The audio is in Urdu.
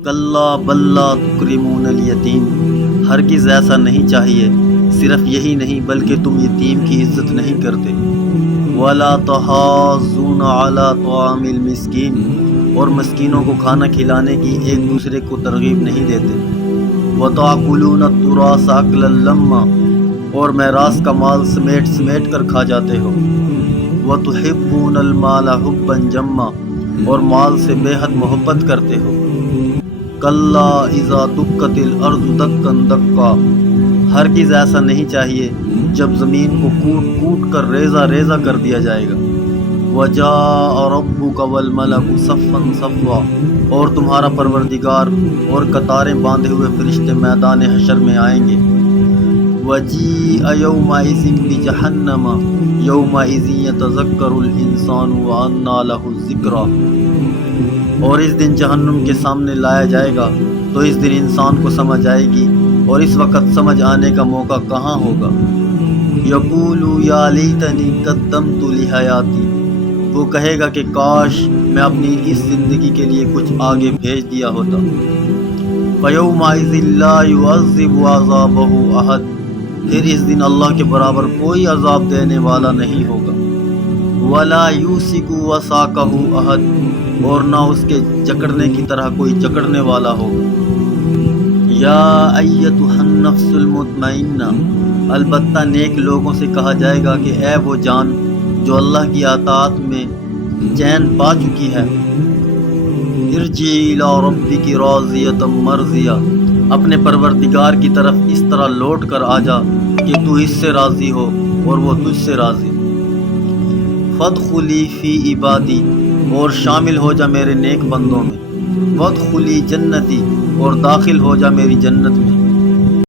کلا بل لا تکرمون الیتیم، ہرگز ایسا نہیں چاہیے، صرف یہی نہیں بلکہ تم یتیم کی عزت نہیں کرتے۔ ولا تحاضون علی طعام المسکین، اور مسکینوں کو کھانا کھلانے کی ایک دوسرے کو ترغیب نہیں دیتے۔ وتأکلون التراث اکلا لما، اور میراث کا مال سمیٹ سمیٹ کر کھا جاتے ہو۔ وتحبون المال حبا جما، اور مال سے بے حد محبت کرتے ہو۔ کلا اذا دکت الارض دکا دکا، ہرگز ایسا نہیں چاہیے جب زمین کو کوٹ کوٹ کر ریزہ ریزہ کر دیا جائے گا۔ وجاء ربک والملک صفا صفا، اور تمہارا پروردگار اور قطاریں باندھے ہوئے فرشتے میدان حشر میں آئیں گے۔ وجیء یومئذ بجہنم یومئذ یتذکر الانسان وانیٰ لہ الذکریٰ، اور اس دن جہنم کے سامنے لایا جائے گا تو اس دن انسان کو سمجھ آئے گی، اور اس وقت سمجھ آنے کا موقع کہاں ہوگا۔ یقول یا لیتنی قدمت لحیاتی، وہ کہے گا کہ کاش میں اپنی اس زندگی کے لیے کچھ آگے بھیج دیا ہوتا۔ فیومئذ لا یعذب عذابہ احد، پھر اس دن اللہ کے برابر کوئی عذاب دینے والا نہیں ہوگا۔ ولا یوثق وثاقہ احد، اور نہ اس کے جکڑنے کی طرح کوئی جکڑنے والا ہوگا۔ یا ایتھا النفس المطمئنہ، البتہ نیک لوگوں سے کہا جائے گا کہ اے وہ جان جو اللہ کی اطاعت میں چین پا چکی ہے، ارجعی الی ربک راضیۃ مرضیہ، اپنے پروردگار کی طرف اس طرح لوٹ کر آ جا کہ تو اس سے راضی ہو اور وہ تجھ سے راضی۔ فادخلی فی عبادی، اور شامل ہو جا میرے نیک بندوں میں۔ وادخلی جنتی، اور داخل ہو جا میری جنت میں۔